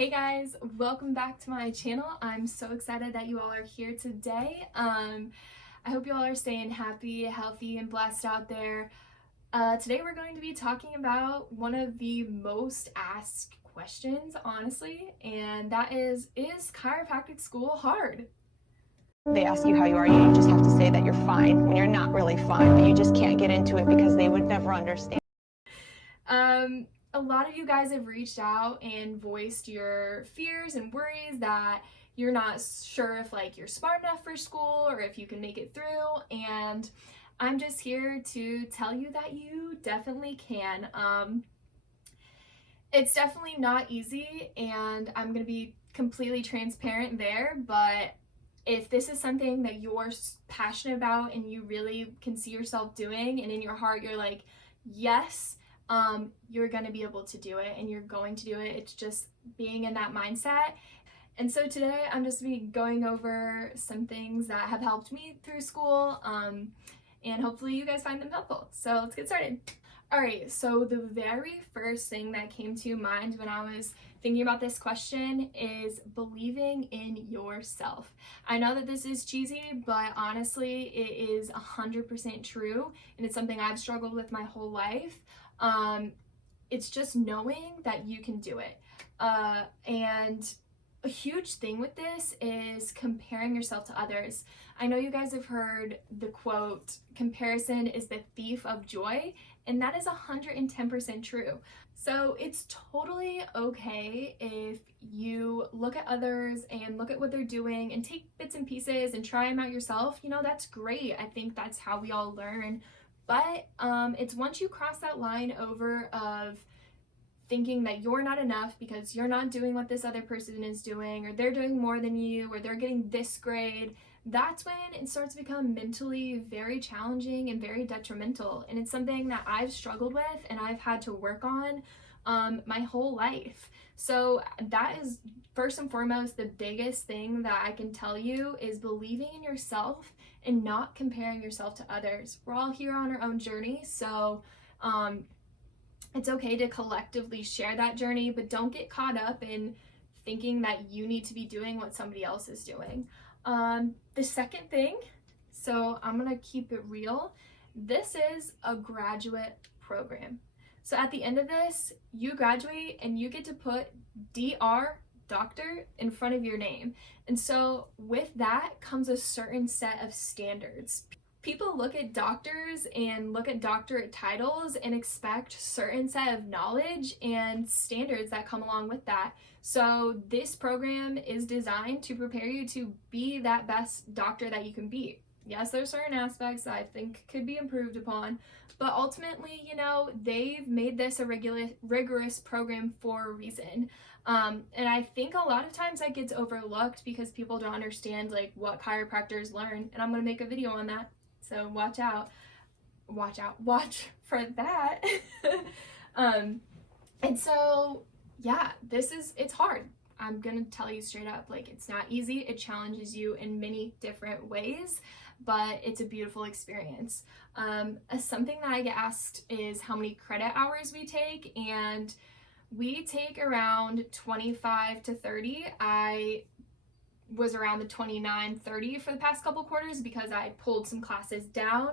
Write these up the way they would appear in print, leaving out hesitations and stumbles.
Hey guys, welcome back to my channel. I'm so excited that you all are here today. I hope you all are staying happy, healthy, and blessed out there. Today we're going to be talking about one of the most asked questions, honestly, and that is chiropractic school hard? They ask you how you are, you just have to say that you're fine when you're not really fine, but you just can't get into it because they would never understand. A lot of you guys have reached out and voiced your fears and worries that you're not sure if you're smart enough for school or if you can make it through, and I'm just here to tell you that you definitely can. It's definitely not easy, and I'm gonna be completely transparent there, but if this is something that you're passionate about and you really can see yourself doing, and in your heart you're like, yes, you're gonna be able to do it and you're going to do it. It's just being in that mindset. And so today I'm just gonna be going over some things that have helped me through school, and hopefully you guys find them helpful. So let's get started. All right, so the very first thing that came to mind when I was thinking about this question is believing in yourself. I know that this is cheesy, but honestly, it is 100% true, and it's something I've struggled with my whole life. It's just knowing that you can do it. And a huge thing with this is comparing yourself to others. I know you guys have heard the quote, comparison is the thief of joy, and that is 110% true. So it's totally okay if you look at others and look at what they're doing and take bits and pieces and try them out yourself. You know, that's great. I think that's how we all learn. But it's once you cross that line over of thinking that you're not enough because you're not doing what this other person is doing, or they're doing more than you, or they're getting this grade, that's when it starts to become mentally very challenging and very detrimental. And it's something that I've struggled with and I've had to work on my whole life. So that is first and foremost the biggest thing that I can tell you is believing in yourself and not comparing yourself to others. We're all here on our own journey, so it's okay to collectively share that journey, but don't get caught up in thinking that you need to be doing what somebody else is doing. The second thing, so I'm gonna keep it real, this is a graduate program. So at the end of this, you graduate and you get to put DR, doctor, in front of your name. And so with that comes a certain set of standards. People look at doctors and look at doctorate titles and expect certain set of knowledge and standards that come along with that. So this program is designed to prepare you to be that best doctor that you can be. Yes, there's certain aspects that I think could be improved upon, but ultimately, you know, they've made this a rigorous program for a reason. And I think a lot of times that gets overlooked because people don't understand what chiropractors learn, and I'm going to make a video on that. So watch for that. And so, yeah, it's hard. I'm gonna tell you straight up, it's not easy. It challenges you in many different ways, but it's a beautiful experience. Something that I get asked is how many credit hours we take, and we take around 25 to 30. I was around the 29-30 for the past couple quarters because I pulled some classes down.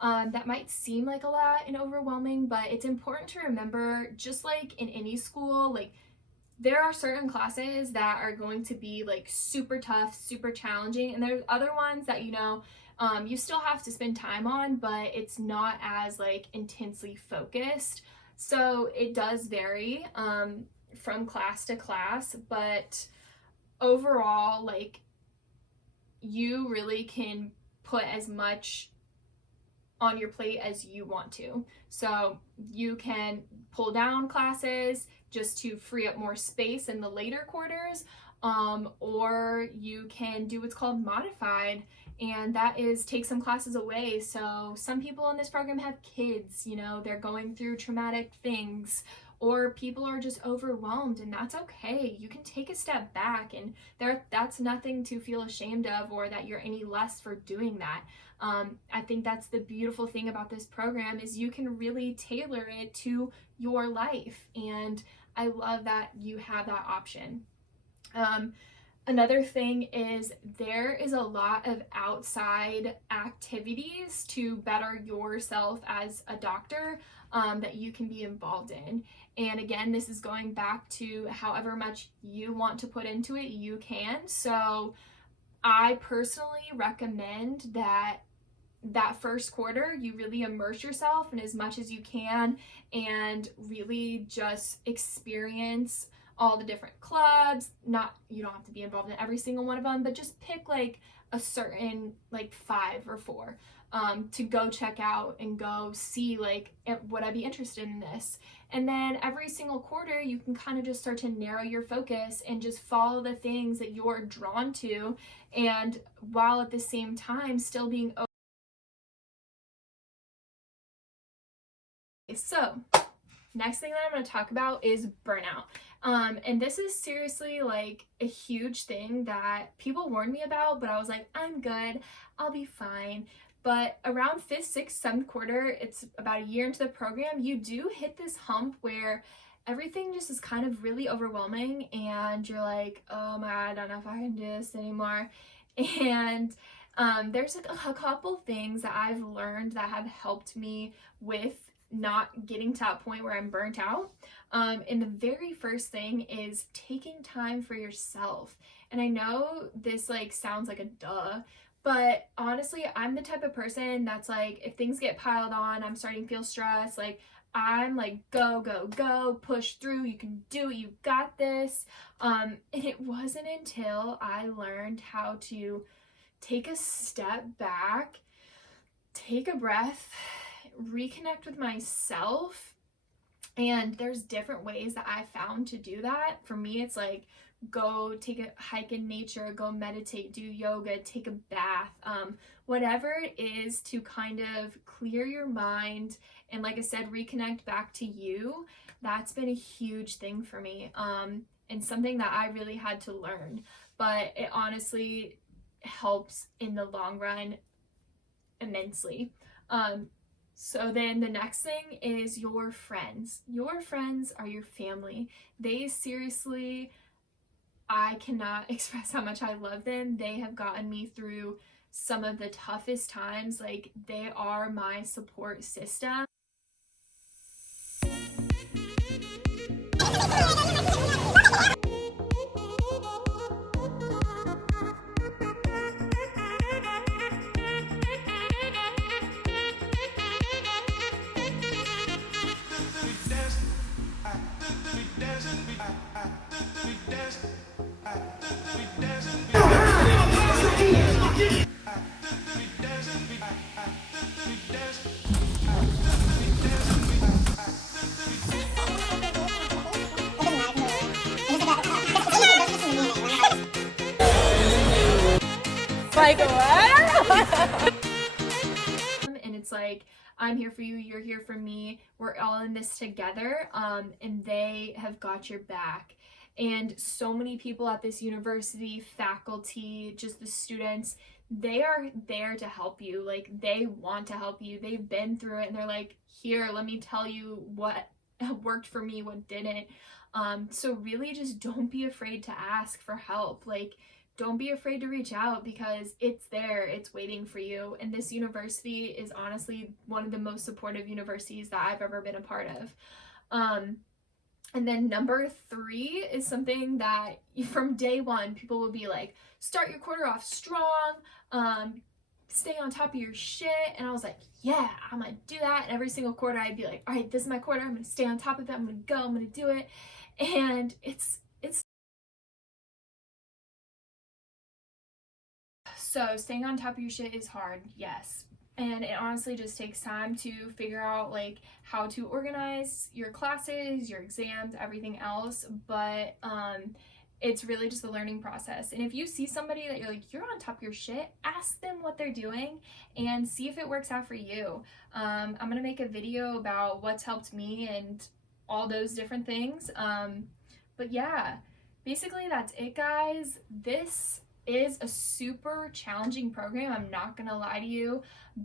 That might seem like a lot and overwhelming, but it's important to remember, just like in any school, there are certain classes that are going to be super tough, super challenging, and there's other ones that you still have to spend time on, but it's not as intensely focused. So it does vary from class to class, but overall, you really can put as much on your plate as you want to. So you can pull down classes just to free up more space in the later quarters, or you can do what's called modified, and that is take some classes away. So some people in this program have kids, they're going through traumatic things, or people are just overwhelmed, and that's okay. You can take a step back, and that's nothing to feel ashamed of or that you're any less for doing that. I think that's the beautiful thing about this program is you can really tailor it to your life, and I love that you have that option. Another thing is there is a lot of outside activities to better yourself as a doctor that you can be involved in. And again, this is going back to however much you want to put into it, you can. So I personally recommend that first quarter you really immerse yourself in as much as you can and really just experience all the different clubs. You don't have to be involved in every single one of them, but just pick like a certain like 5 or 4 to go check out and go see, like, would I be interested in this? And then every single quarter you can kind of just start to narrow your focus and just follow the things that you're drawn to, and while at the same time still being open. So next thing that I'm going to talk about is burnout. And this is seriously like a huge thing that people warned me about, but I was like, I'm good, I'll be fine. But around 5th, 6th, 7th quarter, it's about a year into the program, you do hit this hump where everything just is kind of really overwhelming, and you're like, oh my God, I don't know if I can do this anymore. And there's like a couple things that I've learned that have helped me with not getting to that point where I'm burnt out. And the very first thing is taking time for yourself. And I know this like sounds like a duh, but honestly, I'm the type of person that's like, if things get piled on, I'm starting to feel stressed, like I'm like, go, go, go, push through, you can do it, you got this. And it wasn't until I learned how to take a step back, take a breath, reconnect with myself. And there's different ways that I found to do that. For me, it's like go take a hike in nature, go meditate, do yoga, take a bath, whatever it is to kind of clear your mind and, like I said, reconnect back to you. That's been a huge thing for me, and something that I really had to learn, but it honestly helps in the long run immensely. So then the next thing is your friends. Your friends are your family. They seriously, I cannot express how much I love them. They have gotten me through some of the toughest times. Like, they are my support system. Like, what? And it's like, I'm here for you, you're here for me, we're all in this together, and they have got your back. And so many people at this university, faculty, just the students, they are there to help you. Like, they want to help you. They've been through it, and they're like, here, let me tell you what worked for me, what didn't. So really just don't be afraid to ask for help. Like, don't be afraid to reach out, because it's there, it's waiting for you. And this university is honestly one of the most supportive universities that I've ever been a part of. And then number 3 is something that from day one, people will be like, start your quarter off strong, stay on top of your shit. And I was like, yeah, I'm gonna do that. And every single quarter I'd be like, all right, this is my quarter, I'm gonna stay on top of it, I'm gonna go, I'm gonna do it. And it's so staying on top of your shit is hard, yes. And it honestly just takes time to figure out like how to organize your classes, your exams, everything else. But it's really just a learning process. And if you see somebody that you're like, you're on top of your shit, ask them what they're doing and see if it works out for you. I'm gonna make a video about what's helped me, and all those different things. But yeah, basically that's it, guys. This is a super challenging program, I'm not gonna lie to you,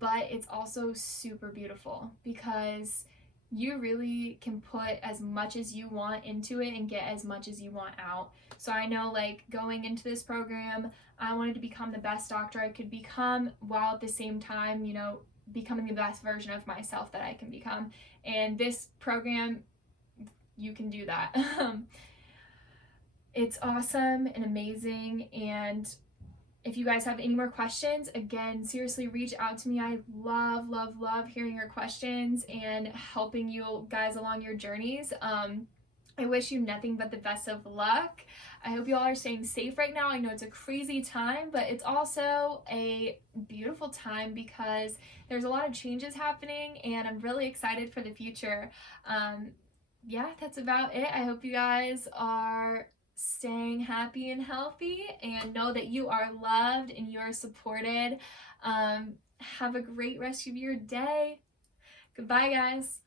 but it's also super beautiful because you really can put as much as you want into it and get as much as you want out. So I know, like, going into this program, I wanted to become the best doctor I could become, while at the same time, you know, becoming the best version of myself that I can become. And this program, you can do that. It's awesome and amazing, and if you guys have any more questions, again, seriously, reach out to me. I love, love, love hearing your questions and helping you guys along your journeys. I wish you nothing but the best of luck. I hope you all are staying safe right now. I know it's a crazy time, but it's also a beautiful time because there's a lot of changes happening, and I'm really excited for the future. Yeah, that's about it. I hope you guys are staying happy and healthy, and know that you are loved and you are supported. Have a great rest of your day. Goodbye, guys.